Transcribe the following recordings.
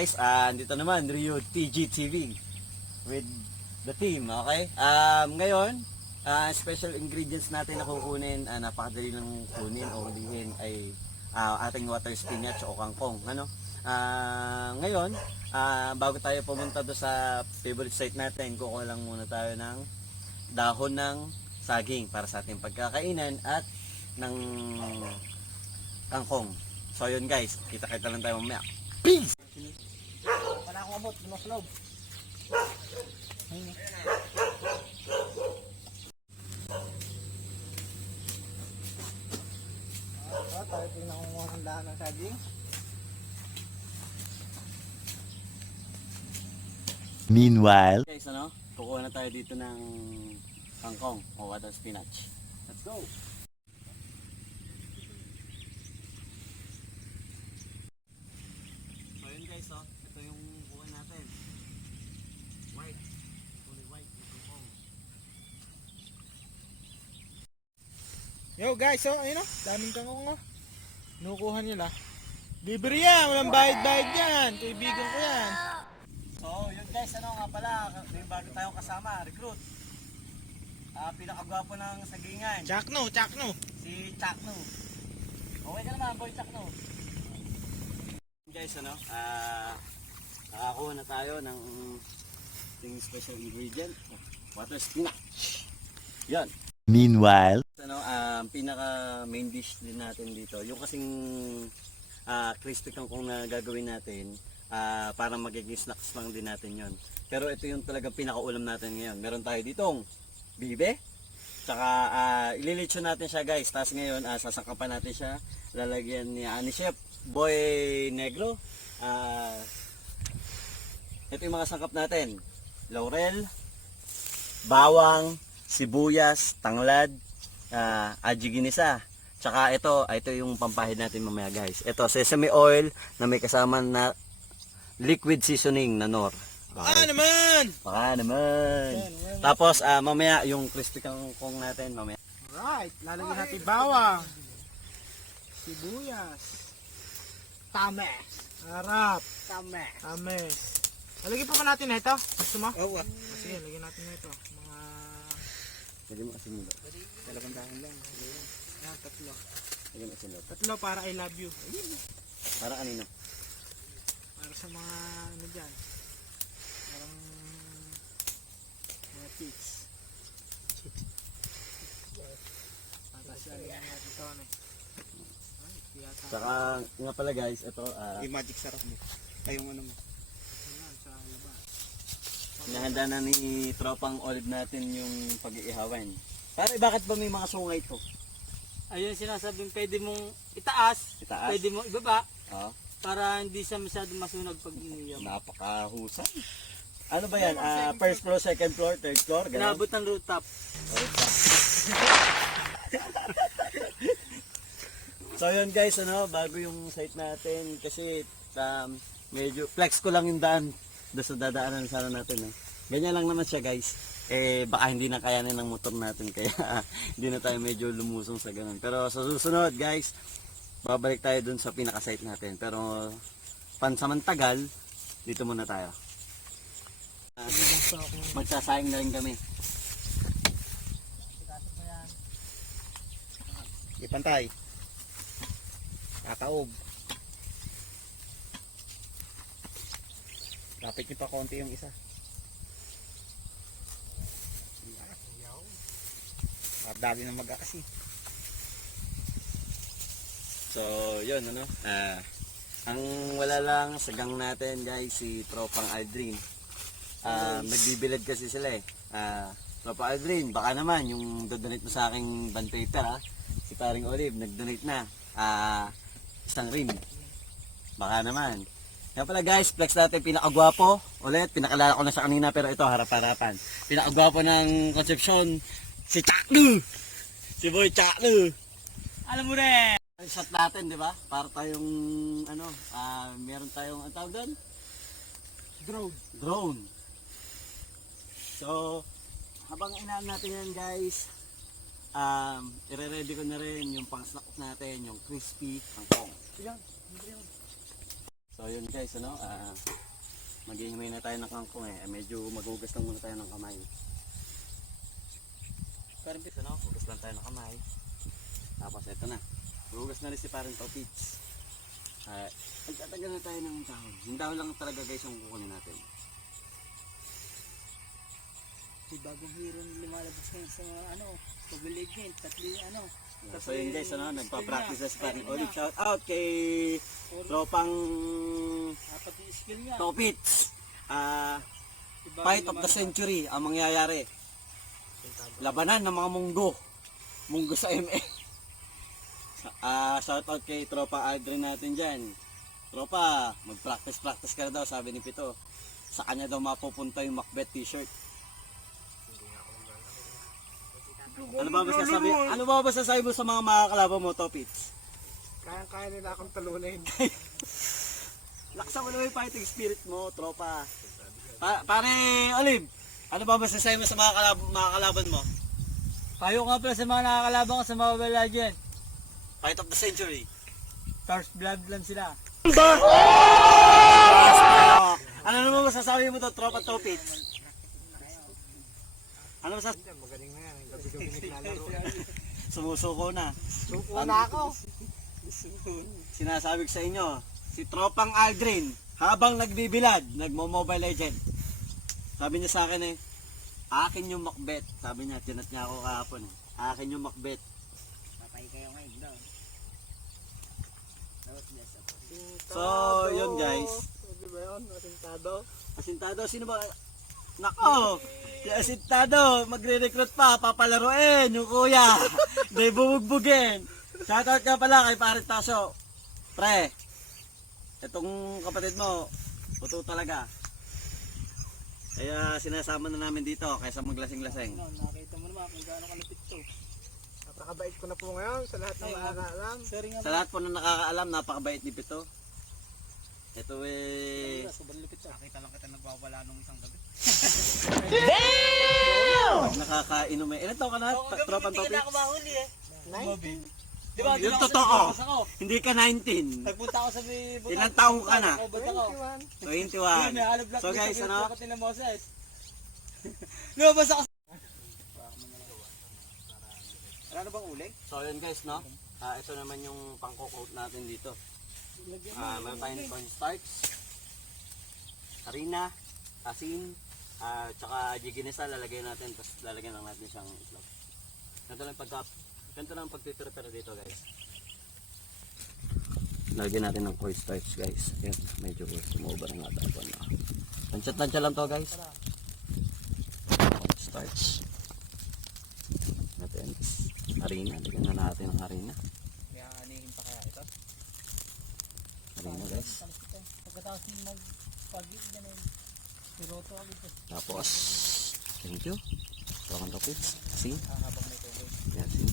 guys, dito naman Rio TGTV with the team, okay? Ngayon, special ingredients natin na kukunin, napakadali lang kunin o hulihin ay ating water spinach o kangkong, ano? Ngayon, bago tayo pumunta do sa favorite site natin, kukuha lang muna tayo ng dahon ng saging para sa ating pagkakainan at ng kangkong. So yun guys, kita-kita lang tayo mamaya. Peace! Wala akong abot, bumas loob. Tayo po yung nakunguha ng daan ng saging. Meanwhile, Guys, kukuha na tayo dito ng kangkong o water spinach. Let's go! So yun guys, ito yung kuha natin. White, fully white yung kangkong. Yo guys, ayun daming kangkong Nukuha nila. Libre yan, walang bayad-bayad yan. Kaibigan ko yan. So yun guys, nga pala, may bago tayong kasama, recruit. Pinakagwapo ng sagingan. Chakno. Si Chakno. Okay ka naman, boy Chakno. Guys, nakakuha na tayo ng yung special ingredient, water spinach. Yan. meanwhile, Pinaka main dish din natin dito, yung kasing crispy kangkong na gagawin natin, para magiging snacks lang din natin yon. Pero ito yung talagang pinakaulam natin ngayon. Meron tayo ditong bibe, tsaka ililitsyon natin siya guys. Tapos ngayon, sasangkapan natin siya, lalagyan ni Chef Boy Negro. Ito yung mga sangkap natin: laurel, bawang, sibuyas, tanglad, aji ginisa. Tsaka ito yung pampahid natin mamaya guys. Ito sesame oil na may kasama na liquid seasoning na nor. Baka naman! Tapos mamaya yung crispy kangkong natin mamaya. Alright, lalagyan natin bawang. Sibuyas. Tames. Harap. Tames. Lalagyan pa ba natin ito? Gusto mo? Oo. Sige, lagyan natin ito. Lagyan mo asin nila. Dalawang dahon lang. Yan, tatlo. Lagyan mo asin nila. Tatlo para I love you. Para kanino? Para sa mga dyan. Parang mga chicks. Tapos lalagyan natin ito. Saka nga pala guys, ito Yung magic sarap mo. Kayong ano mo. Ayan, sa labas. hinahanda na ni tropang olive natin yung pag-iihawan. Pare, bakit ba may mga sungay to? Ayun sinasabing pwede mong itaas, Itaas? pwede mong ibaba Oh, para hindi siya masyadong masunog pag inuyam. napakahusay. Ano ba yan? First floor, second floor, third floor? Ganun? Inabot ng rooftop. So yun guys, bago yung site natin kasi medyo flex ko lang yung daan sa dadaanan sana natin. Ganyan lang naman siya guys. Baka hindi na kayanin ng motor natin kaya hindi na tayo medyo lumusong sa ganun. Pero sa susunod guys, babalik tayo dun sa pinaka-site natin. Pero pansamantagal, dito muna tayo. Magsasayang na rin kami. Ipantay. Kakaob. Lapit niyo pa konti yung isa. Dali na mag-aasi. So, yun, ang wala lang sa gang natin, guys, si Tropang Aldrin. Nagbibilad kasi sila Tropang Aldrin, baka naman, yung dodonate mo sa aking band paper, si Paring Olive, nag-donate na. Isang rim. Baka naman. Kaya pala guys, flex natin, pinakagwapo. Ulit, pinakalala ko na siya kanina, pero ito, harap-harapan. Pinakagwapo ng Concepcion, si Chakno! Si Boy Chakno! Alam mo rin! Shot natin, di ba? Para tayong, meron tayong, ang tawag doon? Drone. So, habang inaan natin yan guys, ire-ready ko na rin yung pang snack natin, yung crispy kangkong. So yun guys, ano, maghihimay na tayo ng kangkong eh. Medyo maghugas lang muna tayo ng kamay. Parang guys, ano, hugas lang tayo ng kamay. Tapos ito na. Hugas na rin si parang Topits. Magtatagal na tayo ng dahon. Yung dahon lang talaga guys yung kukunin natin. May bagong hero na lumalabas ngayon sa ano, Mobile Legends, So yun guys, ano, nagpa-practice na si parang Olive. Shout out kay tropang apat yung skill niya. Topits. Fight of the century ang mangyayari. Labanan ng mga munggo. Munggo sa ML. Shout out kay Tropa Aldrin natin dyan. Tropa, mag-practice ka na daw, sabi ni Pito. Sa kanya daw mapupunta yung Macbeth t-shirt. Ano ba masasabi mo sa mga makakalaban mo, Topits? Kaya nila akong talunin. Laksan mo na yung fighting spirit mo, tropa. Pare Olive, ano ba masasabi mo sa mga kalaban mo? Payo nga pala sa mga nakakalaban ko sa Mobile Legends. Fight of the century. First blood lang sila. Ano naman masasabi mo to, tropa Topits? Ano masasabi? Magaling na yan. Gabi-gabi naglalaro. Sumusuko na. Suko na ako. Sinasabi ko sa inyo, si Tropang Aldrin, habang nagbibilad, nagmo-Mobile Legend. Sabi niya sa akin eh, akin yung Macbeth. Sabi niya, tinat niya ako kahapon eh. Akin yung Macbeth. Patay kayo ngayon daw. So, yun guys. Di ba yun? Asintado. Asintado, sino ba? Nako! Si Asintado, magre-recruit pa, papalaruin yung kuya. Hindi bubugbugin. Shoutout ka pala kay Parit Taso. Pre, itong kapatid mo, puto talaga. Kaya sinasama na namin dito kaysa maglasing-lasing. Nakita mo naman kung gaano kalapit to. Napakabait ko na po ngayon sa lahat ng nakakaalam. Sorry nga Sa lahat po na nakakaalam, napakabait ni Pito. Ito eh, sobrang lupit siya. Nakita lang kita nagwawala nung isang gabi. pag nakakainom eh. Ilan taon ka na? Tropang Topic? Hindi ako mahuli eh. 19. Di ba? Yung totoo. Hindi ka 19. Nagpunta ako sa may butang. Ilang taong ka na? Ba't ako? 21. 21. So guys, ano? Kapatid ng Moses. Lumabas ako. Wala na bang uling? So yun guys, no? Ito naman yung pangko-coat natin dito. May tayong cornstarch, harina, asin, tsaka jiginisa lalagay natin, tapos lalagyan lang natin siyang itlog. Ganito lang pagtitrepare dito guys. Lalagyan natin ng cornstarch guys. Ayan, medyo sumobra nga tapon na. Tansya lang to guys. Cornstarch. Natin. Harina, lagyan na natin ng harina. Kaya anihin pa kaya ito? Harina guys. Pagkatapos magpagit ganun. Piroto agad ito. Tapos, thank you. Tawag Topits. Asin. Habang may tubig. Yan, asin.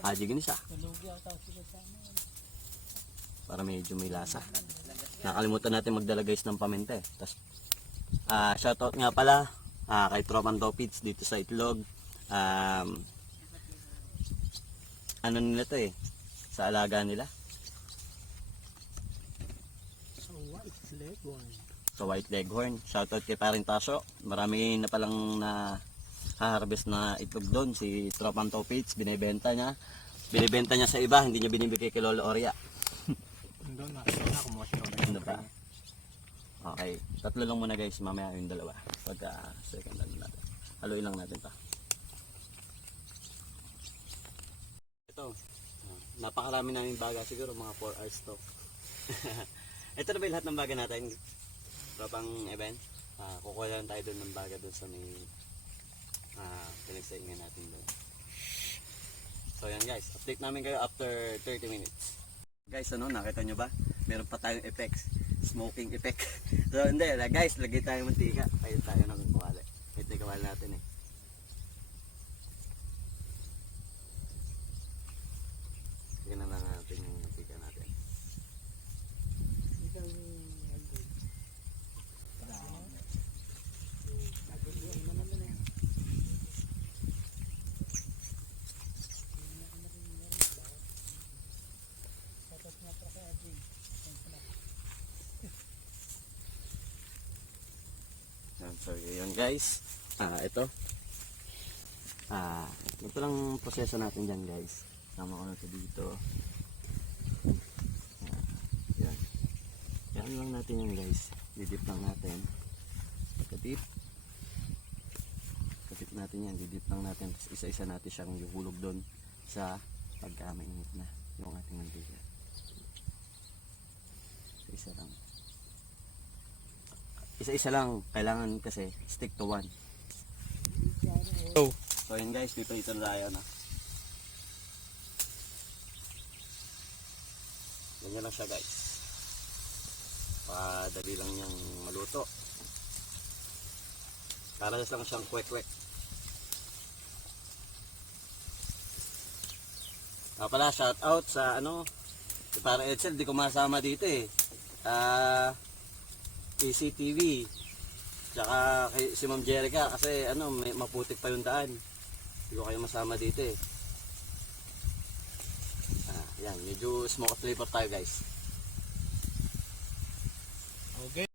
At, ginis ah. Nalugi ako tapos sila sa ano. Para medyo may lasa. Nakalimutan natin magdala guys ng paminta eh. Tapos, shoutout nga pala kay Tropang Topits dito sa Itlog. Ano nila to eh? Sa alaga nila. Sa White Leghorn. Shoutout kay Paring Taso. Marami na palang na harvest na itlog doon. Si Tropang Topits, binibenta niya. Binibenta niya sa iba, hindi niya binibigay kay Lolo Oria. Doon na. Kumuha siya. Ano pa? Okay. Tatlo lang muna guys. Mamaya yung dalawa. Pagka second lang natin. Haluin lang natin pa. Ito. Napakarami namin baga. Siguro mga 4 hours to. Ito na ba yung lahat ng baga natin? Tropang event. Kukuha lang tayo doon ng baga doon sa may pinagsaingan natin doon. So yan guys. Update namin kayo after 30 minutes. Guys, ano, nakita nyo ba? Meron pa tayong effects. Smoking effect. So hindi, guys, lagay tayo mantika. Tayo ng kawali. Ito yung kawali natin eh. Tignan na natin yung mantika natin. So yun guys. Ito. Ito lang proseso natin dyan guys. Sama ko na ito dito. Yan. Yan lang natin yan guys. Didip lang natin. Kadip. Kadip natin yan. Didip lang natin. Tapos isa-isa natin siyang yuhulog doon sa pagkamainit na yung ating mantika. Isa-isa lang. Isa-isa lang. Kailangan kasi stick to one. So yun guys, dito tayo na. Ganyan lang siya guys. Padali lang niyang maluto. Para lang siyang kwek-kwek. Pala, shout out sa para Edsel, di ko masama dito eh. PCTV. Tsaka kay si Ma'am Jerica kasi may maputik pa yung daan. Hindi ko kayo masama dito eh. Yan, medyo smoke flavor tayo guys. Okay.